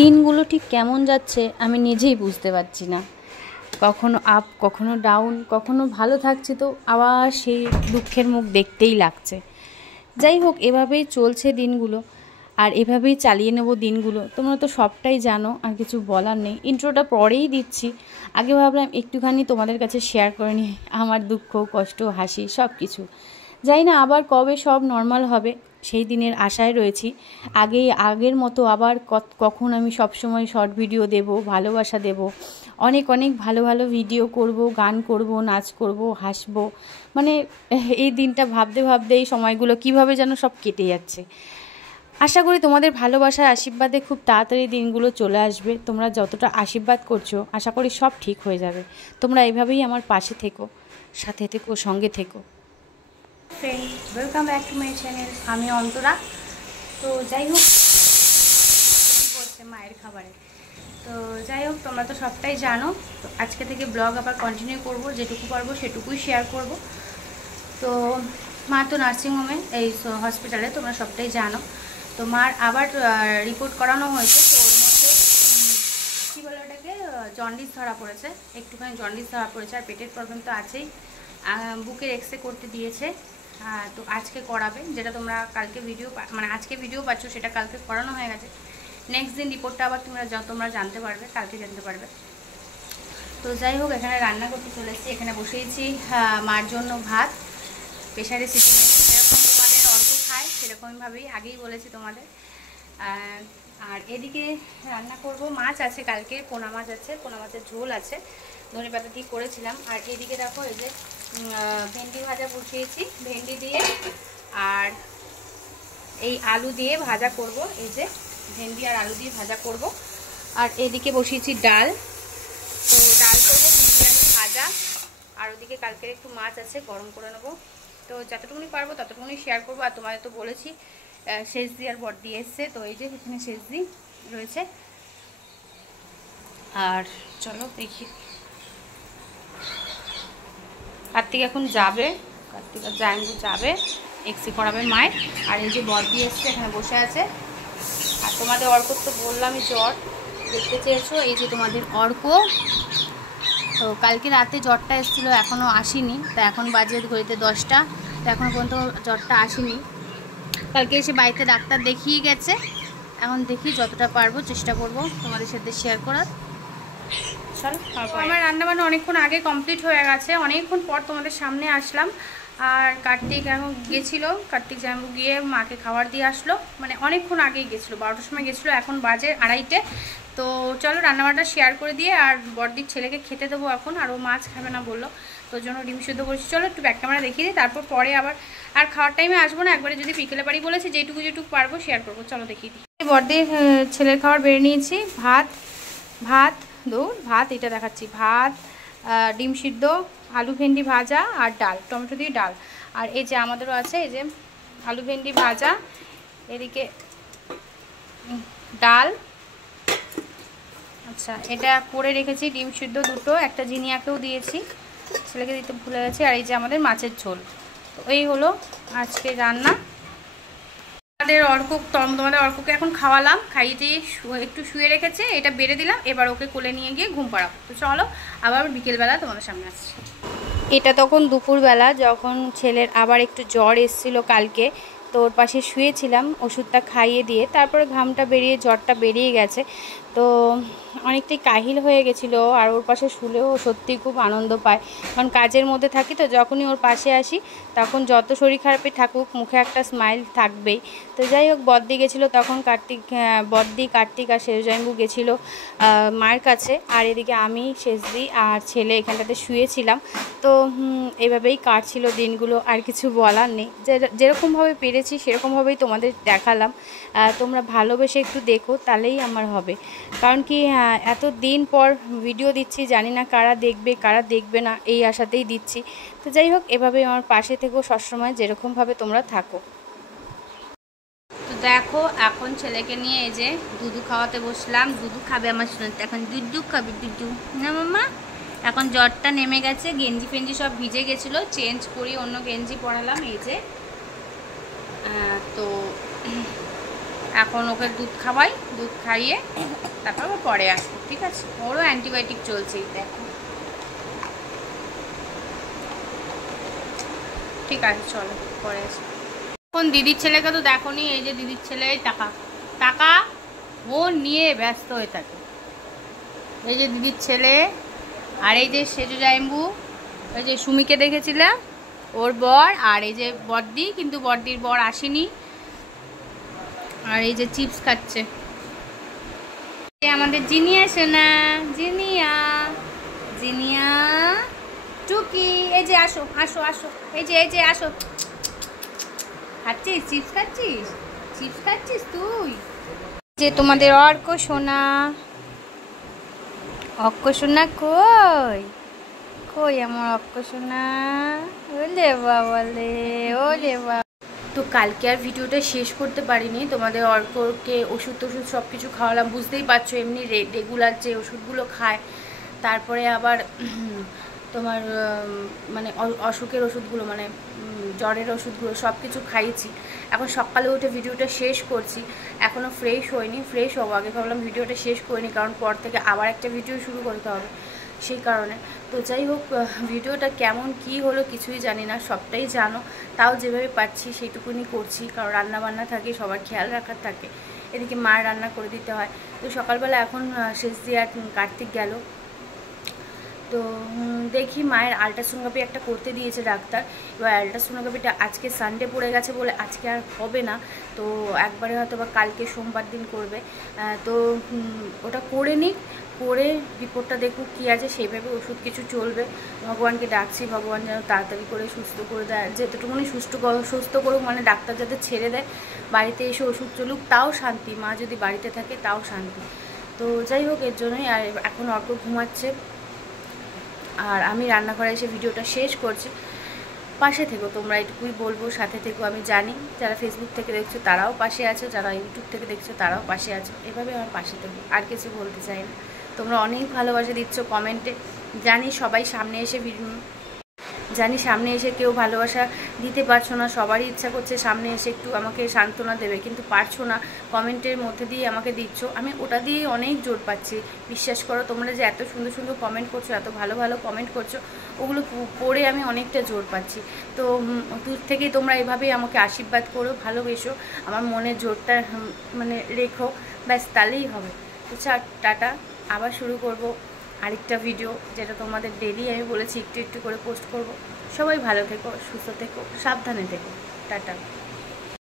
দিনগুলো ঠিক কেমন যাচ্ছে আমি নিজেই বুঝতে পারছি না। কখনো আপ, কখনো ডাউন, কখনো ভালো থাকছে তো আবার সেই দুঃখের মুখ দেখতেই লাগছে। যাই হোক, এভাবেই চলছে দিনগুলো, আর এভাবেই চালিয়ে নেব দিনগুলো। তোমরা তো সবটাই জানো, আর কিছু বলার নেই। ইন্ট্রোটা পরেই দিচ্ছি। আগে ভাবলাম একটুখানি তোমাদের কাছে শেয়ার করে নিই আমার দুঃখ, কষ্ট, হাসি সব কিছু। জানি না আবার কবে সব নর্মাল হবে, সেই দিনের আশায় রয়েছি। আগের মতো আবার কখন আমি সবসময় শর্ট ভিডিও দেব, ভালোবাসা দেব, অনেক অনেক ভালো ভালো ভিডিও করব, গান করব, নাচ করব, হাসব। মানে এই দিনটা ভাবতে ভাবতে এই সময়গুলো কিভাবে যেন সব কেটে যাচ্ছে। আশা করি তোমাদের ভালোবাসার আশীর্বাদে খুব তাড়াতাড়ি দিনগুলো চলে আসবে। তোমরা যতটা আশীর্বাদ করছো, আশা করি সব ঠিক হয়ে যাবে। তোমরা এভাবেই আমার পাশে থেকো, সাথে থেকো, সঙ্গে থেকো। Friend, welcome back to my channel. আমি অন্তরা। তো যাই হোক, বলছে মায়ের খাবারে। তো যাই হোক, তোমরা তো সবটাই জানো। তো আজকে থেকে ব্লগ আবার কন্টিনিউ করব, যেটুকু পারবো সেটুকুই শেয়ার করব। তো মা তো নার্সিংহোমে, এই হসপিটালে, তোমরা সবটাই জানো। তো মার আবার রিপোর্ট করানো হয়েছে। তো ওর মধ্যে কী বলে ওটাকে, জন্ডিস ধরা পড়েছে, একটুখানি জন্ডিস ধরা পড়েছে। আর পেটের প্রবলেম তো আছেই। বুকের এক্সরে করতে দিয়েছে। তো আজকে করাবে, যেটা তোমরা কালকে ভিডিও, মানে আজকে ভিডিও পাচ্ছ, সেটা কালকে করানো হয়ে গেছে। নেক্সট দিন রিপোর্টটা আবার তোমরা জানতে পারবে, কালকে জানতে পারবে। তো যাই হোক, এখানে রান্না করতে চলে এসেছি। এখানে বসিয়েছি মার জন্য ভাত, প্রেশারে সিটি মেরে, যেরকম তোমাদের অল্প খায় সেরকমভাবেই আগেই বলেছি তোমাদের। আর এদিকে রান্না করব, মাছ আছে, কালকে পোনা মাছ আছে, পোনা মাছের ঝোল আছে, ধনে পাতা দিয়ে করেছিলাম। আর এদিকে দেখো, এই যে ভেন্ডি ভাজা বসিয়েছি, ভেন্ডি দিয়ে আর এই আলু দিয়ে ভাজা করব। এই যে ভেন্ডি আর আলু দিয়ে ভাজা করব। আর এদিকে বসিয়েছি ডাল। তো ডাল করবো, ভেন্ডি আলু ভাজা। আর ওদিকে কালকের একটু মাছ আছে, গরম করে নেবো। তো যতটুকুনি পারবো ততটুকুনি শেয়ার করবো। আর তোমাদের তো বলেছি শেষদি আর বড়দি এসছে, তো এই যে এখানে শেষদি রয়েছে। আর চলো দেখি, কার্তিক এখন যাবে, কার্তিক আর জায়ম্বু যাবে, এক্সরে করাবে মায়ের। আর এই যে বড়দি এসছে, এখানে বসে আছে। আর তোমাদের অর্ক তো বললামই, জ্বর দেখতে চেয়েছো, এই যে তোমাদের অর্ক। তো কালকে রাতে জ্বরটা এসেছিলো, এখনও আসেনি। তো এখন বাজে ঘড়িতে 10টা, তো এখনও পর্যন্ত জ্বরটা আসেনি। কালকে এসে বাড়িতে ডাক্তার দেখিয়ে গেছে। এখন দেখি যতটা পারবো চেষ্টা করব তোমাদের সাথে শেয়ার করার। চলো, আমার রান্নাবান্না অনেকক্ষণ আগে কমপ্লিট হয়ে গেছে, অনেকক্ষণ পর তোমাদের সামনে আসলাম। আর কার্তিক এখন গেছিলো, কার্তিক জাম্বু গিয়ে মাকে খাবার দিয়ে আসলো, মানে অনেকক্ষণ আগেই গেছিলো, 12টার সময় গেছিলো, এখন বাজে 2:30। তো চলো রান্নাবান্নাটা শেয়ার করে দিয়ে, আর বড়দির ছেলেকে খেতে দেবো এখন, আর ও মাছ খাবে না বললো, তোর জন্য ডিম সিদ্ধ করেছি। চলো একটু ব্যাক ক্যামেরা দেখিয়ে দিই, তারপর পরে আবার আর খাওয়ার টাইমে আসবো না, একবারে যদি বিকেলে বাড়ি বলেছি যেটুকু পারবো শেয়ার করবো। চলো দেখিয়ে দিই। বড়দির ছেলের খাবার বেড়ে নিয়েছি, ভাত এটা দেখাচ্ছি, ভাত, ডিম সিদ্ধ, আলু ভেন্ডি ভাজা আর ডাল, টমেটো দিয়ে ডাল। আর এই যে আমাদেরও আছে, এই যে আলু ভেন্ডি ভাজা, এদিকে ডাল। আচ্ছা, এটা করে রেখেছি, ডিম সিদ্ধ দুটো, একটা জিনিয়াকেও দিয়েছি, ছেলেকে দিতে ভুলে গেছি। আর এই যে আমাদের মাছের ঝোল। তো এই হলো আজকে রান্না। তোমাদের অর্ককে এখন খাওয়ালাম, খাইয়ে দিয়ে একটু শুয়ে রেখেছে, এটা বেড়ে দিলাম, এবার ওকে কোলে নিয়ে গিয়ে ঘুম পাড়াবো। তো চলো আবার বিকেলবেলা তোমাদের সামনে আসছি। এটা তখন দুপুরবেলা, যখন ছেলের আবার একটু জ্বর এসেছিলো কালকে। তো ওর পাশে শুয়েছিলাম, ওষুধটা খাইয়ে দিয়ে, তারপরে ঘামটা বেরিয়ে জ্বরটা বেরিয়ে গেছে। তো অনেকটাই কাহিল হয়ে গেছিলো। আর ওর পাশে শুলেও সত্যিই খুব আনন্দ পায়, কারণ কাজের মধ্যে থাকি। তো যখনই ওর পাশে আসি, তখন যত শরীর খারাপই থাকুক, মুখে একটা স্মাইল থাকবেই। তো যাই হোক, বড়দি গেছিলো তখন, বড়দি, কার্তিক আর শেষজাম্বু গেছিলো মায়ের কাছে। আর এদিকে আমি, শেষদি আর ছেলে এখানটাতে শুয়েছিলাম। তো এভাবেই কাটছিল দিনগুলো, আর কিছু বলার নেই। যেরকমভাবে পেরেছি সেরকমভাবেই তোমাদের দেখালাম। তোমরা ভালোবেসে একটু দেখো, তাহলেই আমার হবে। কারণ কি, এত দিন পর ভিডিও দিচ্ছি, জানি না কারা দেখবে কারা দেখবে না, এই আশাতেই দিচ্ছি। তো যাই হোক, এভাবেই আমার পাশে থেকো সবসময়, যেরকমভাবে তোমরা থাকো। তো দেখো, এখন ছেলেকে নিয়ে এই যে দুধু খাওয়াতে বসলাম। দুধু খাবে আমার শুনতে, এখন দুধু খাবে, দুধু না মামা। এখন জ্বরটা নেমে গেছে, গেঞ্জি ফেঞ্জি সব ভিজে গেছিলো, চেঞ্জ করি অন্য গেঞ্জি পরালাম। এই যে তো এখন ওকে দুধ খাওয়াই, দুধ খাইয়ে তারপর পরে আসবো, ঠিক আছে? ওরও অ্যান্টিবায়োটিক চলছেই, দেখো। ঠিক আছে, চলো পরে আসবো। এখন দিদির ছেলেকে তো দেখো নি, এই যে দিদির ছেলে টাকা টাকা ও নিয়ে ব্যস্ত হয়ে থাকে। এই যে দিদির ছেলে, আর এই যে সেজু জাইম্বু, এই যে সুমিকে দেখেছিলাম ওর বর, আর এই যে বড়দি, কিন্তু বড়দির বর আসেনি। আর এই যে চিপস খাচ্ছে আমাদের জিনিয়া সোনা, জিনিয়া জিনিয়া টুকি। এই যে আসো আসো আসো, এই যে আসো। খাচ্ছিস চিপস, খাচ্ছিস চিপস খাচ্ছিস তুই? যে তোমাদের অর্ক সোনা, অক্ক সোনা কই কই আমার অক্ক সোনা? ওলে বাবালে, ওলে বাবা। তো কালকে আর ভিডিওটা শেষ করতে পারিনি, তোমাদের অর্ককে ওষুধ টষুধ সব কিছু খাওয়ালাম। বুঝতেই পারছো এমনি রেগুলার যে ওষুধগুলো খায়, তারপরে আবার তোমার মানে অসুখের ওষুধগুলো, মানে জ্বরের ওষুধগুলো সব কিছু খাইয়েছি। এখন সকালে উঠে ভিডিওটা শেষ করছি, এখনও ফ্রেশ হয়নি। ফ্রেশ হবো, আগে ভাবলাম ভিডিওটা শেষ করিনি, কারণ পর থেকে আবার একটা ভিডিও শুরু করতে হবে, সেই কারণে। তো যাই হোক, ভিডিওটা কেমন কি হলো কিছুই জানি না, সবটাই জানো। তাও যেভাবে পাচ্ছি সেইটুকুনি করছি, কারণ রান্না বান্না থাকে, সবার খেয়াল রাখার থাকে। এদিকে মার রান্না করে দিতে হয়। তো সকালবেলা এখন শেষ দিয়ে আর কার্তিক গেল। তো দেখি, মায়ের আল্ট্রাসোনোগ্রাফি একটা করতে দিয়েছে ডাক্তার। এবার আল্ট্রাসোনোগ্রাফিটা আজকে সানডে পড়ে গেছে বলে আজকে আর হবে না, তো একবারে হয়তো বা কালকে সোমবার দিন করবে। তো ওটা করে নিক, করে রিপোর্টটা দেখুক কী আছে, সেইভাবে ওষুধ কিছু চলবে। ভগবানকে ডাকছি, ভগবান যেন তাড়াতাড়ি করে সুস্থ করে দেয়, যেতটুকুনি সুস্থ করুক, মানে ডাক্তার যাতে ছেড়ে দেয়, বাড়িতে এসে ওষুধ চলুক, তাও শান্তি। মা যদি বাড়িতে থাকে তাও শান্তি। তো যাই হোক, এর জন্যই। আর এখন অর্ক ঘুমাচ্ছে, আর আমি রান্নাঘরে এসে ভিডিওটা শেষ করছি। পাশে থেকো তোমরা, এটুকুই বলবো, সাথে থেকো। আমি জানি যারা ফেসবুক থেকে দেখছো তারাও পাশে আছো, যারা ইউটিউব থেকে দেখছো তারাও পাশে আছো, এভাবে আমার পাশে থেকো, আর কিছু বলতে চাই না। তোমরা অনেক ভালোবাসা দিচ্ছ কমেন্টে, জানি সবাই সামনে এসে জানি সামনে এসে কেউ ভালোবাসা দিতে পারছো না, সবারই ইচ্ছা করছে সামনে এসে একটু আমাকে সান্ত্বনা দেবে, কিন্তু পারছো না। কমেন্টের মধ্যে দিয়ে আমাকে দিচ্ছ, আমি ওটা দিয়ে অনেক জোর পাচ্ছি। বিশ্বাস করো, তোমরা যে এত সুন্দর সুন্দর কমেন্ট করছো, এত ভালো ভালো কমেন্ট করছো, ওগুলো পড়ে আমি অনেকটা জোর পাচ্ছি। তো দূর থেকেই তোমরা এভাবেই আমাকে আশীর্বাদ করো, ভালোবেসো, আমার মনে জোরটা মানে রেখো, ব্যাস তাহলেই হবে। তো টাটা, আবার শুরু করব আরেকটা ভিডিও, যেটা তোমাদের ডেলি আমি বলেছি একটু একটু করে পোস্ট করব। সবাই ভালো থেকো, সুস্থ থেকো, সাবধানে থেকো, টাটা।